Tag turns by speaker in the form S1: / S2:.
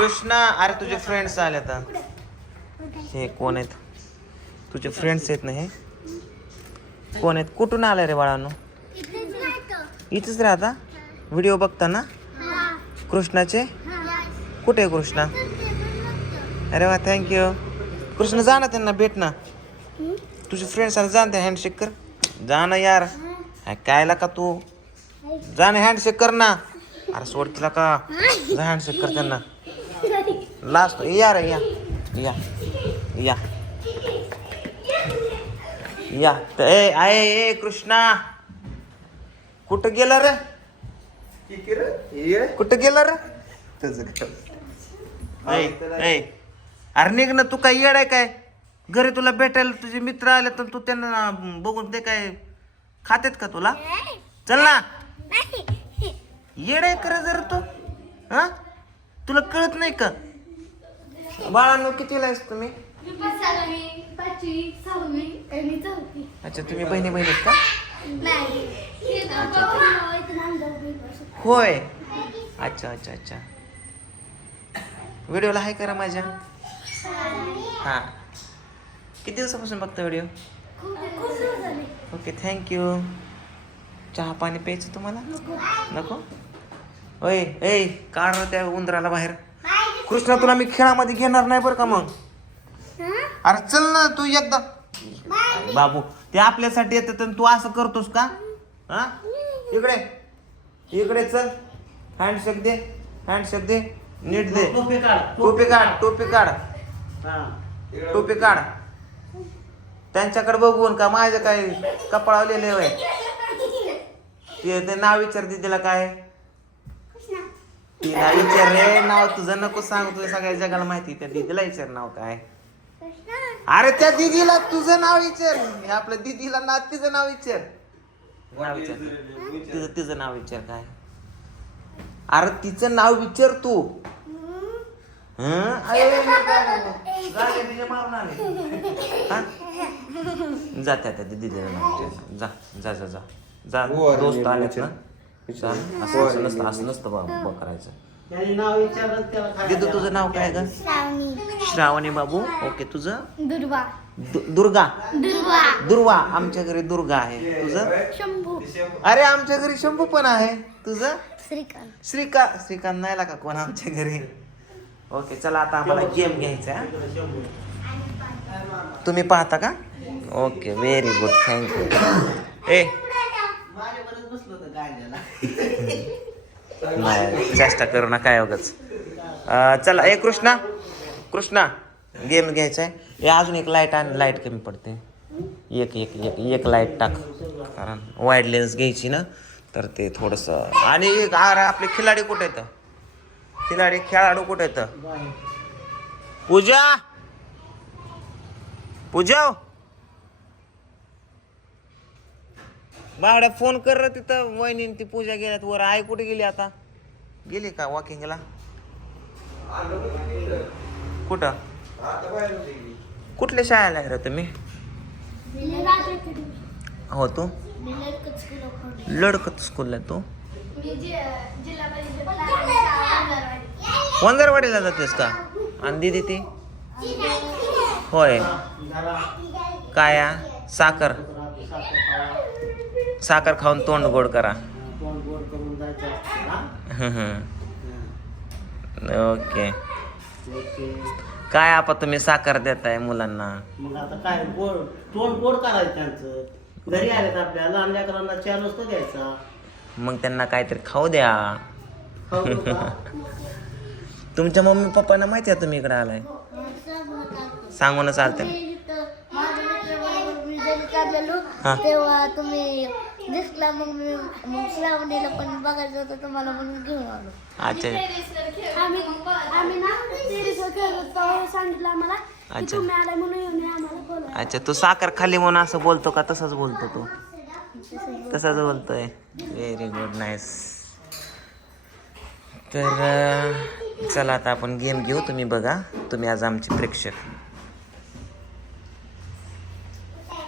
S1: कृष्णा अरे तुझे फ्रेंड्स आले आता. हे कोण आहेत? तुझे फ्रेंड्स आहेत ना हे? कोण आहेत? कुठून आले रे बाळांनो? इथेच राहता? व्हिडिओ बघता ना कृष्णाचे? कुठे आहे कृष्णा? अरे वा थँक्यू कृष्ण जा ना त्यांना भेट ना. तुझे फ्रेंड्स आले जा ना ते हँडशेक कर. जा ना यार. कायला का तू? जा ना हँडशेक कर ना. अरे सोड तिला का? जा हँडशेक कर त्यांना. लास्ट या रे या या या या त- ए आय ए कृष्णा कुठं गेला रे? कुठं गेला रे? ऐ. अरे निघ ना तू काय येड आहे काय? घरी तुला भेटायला तुझे मित्र आले तर तू त्यांना बघून ते काय खातेत का तुला? चल ना. येड आहे कर जर तू. हा? तुला कळत नाही का? बाळांनो कितीला आहेस तुम्ही? अच्छा तुम्ही बहिणी बहिणी आहेत का होय. अच्छा अच्छा अच्छा. व्हिडिओला हाय करा माझ्या. हा. किती दिवसापासून बघता व्हिडिओ? ओके थँक्यू चहा पाणी प्यायचं तुम्हाला? नको. ओय ए काढ त्या उंदराला बाहेर. कृष्णा तुला मी खेळामध्ये घेणार नाही बरं का मग? अरे चल ना तू एकदा. बाबू ते आपल्यासाठी येतात आणि तू असं करतोस का? हा? इकडे. इकडे चल. हँडशेक दे. हँडशेक दे. नीट दे.
S2: टोपी काढ.
S1: टोपी काढ टोपी काढ.
S2: हा
S1: टोपी काढ. त्यांच्याकडे बघून का माझं काय कपाळावलेले वय ते ते नाव विचार दिदीला काय. तिला विचार रे नाव तुझं नको सांग तुझं सगळ्या जगाला माहिती त्या दिदीला विचार नाव काय. अरे त्या दिदीला तुझं नाव विचार हे आपलं दिदीला ना तिचं नाव विचार. नाव विचार. तिचं तिचं नाव विचार काय. अरे तिचं नाव विचार तू. हं? अरे, गाड्या बिड्या. हा? जा त्या त्या दिदीला नाव विचार. जा जा जा जा. जा दोस्त आलेत ना. असं असं नसतं असं नसतं बा बा करायचं.
S2: नाव विचारलं त्याला खायला
S1: दिदू तुझं नाव काय ग? श्रावणी. बाबू? ओके तुझं?
S3: दुर्वा
S1: दु- दुर्गा.
S3: दुर्वा
S1: दुर्वा आमच्या घरी दुर्गा आहे. तुझं?
S3: शंभू.
S1: अरे आमच्या घरी शंभू पण आहे. तुझं?
S3: श्रीकांत.
S1: श्रीका श्रीकांत नाही का कोण आमच्या घरी. ओके चला आता आम्हाला गेम घ्यायचा आहे? तुम्ही पाहता का? Okay very good thank you ए नाही चेष्टा करू ना काय उगाच. चला ए कृष्णा कृष्णा गेम घ्यायचा आहे हे अजून एक लाइट आणि लाइट कमी पडते. एक एक एक एक लाइट टाक. कारण वाईड लेन्स घ्यायची ना तर ते थोडंसं. आणि एक आपले खिलाडी कुठे येतं खिलाडी खेळाडू कुठे येतं पूजा! पूजा! बावड्या फोन कर र तिथं. वहिनी ती पूजा गेल्यात वर. आई कुठे गेली आता? गेली का वॉकिंगला कुठं? कुठल्या शाळेला आहे र तुम्ही हो तू? लडकत स्कूलला आहे तू? वंदरवाडीला जातेस का? आणि दिदी ती? होय. काया? साखर? साखर खाऊन तोंड गोड करा.
S2: तोंड गोड करून जायचं असतं ना
S1: ओके.
S2: ओके.
S1: काय आपा तुम्ही साखर देताय मुलांना?
S2: मग आता काय गोड तोंड गोड करायचं त्यांचं. घरी आलेत आपल्या लहान लेकरांना चहा नसतो द्यायचा.
S1: मग त्यांना काहीतरी खाऊ द्या.
S2: खाऊ नका.
S1: तुमच्या मम्मी पप्पांना माहिती आहे तुम्ही इकडे आलाय? सांगून चालते हा.
S3: तेव्हा तुम्ही दिसला मग मी मग श्रावणीला पण बघायचं होतं तुम्हाला म्हणून घेऊन आलो.
S1: अच्छा.
S3: आम्ही आम्ही ना तेव्हा सांगितलं आम्हाला की
S1: अच्छा.
S3: तुम्ही आलाय म्हणून येऊन या आम्हाला बोला
S1: अच्छा तू साखर खाली म्हणून असं बोलतो का? तसंच बोलतो तू. तसंच बोलतोय. व्हेरी गुड नाईस तर अं, चला आता आपण गेम घेऊ तुम्ही बघा. तुम्ही आज आमचे प्रेक्षक.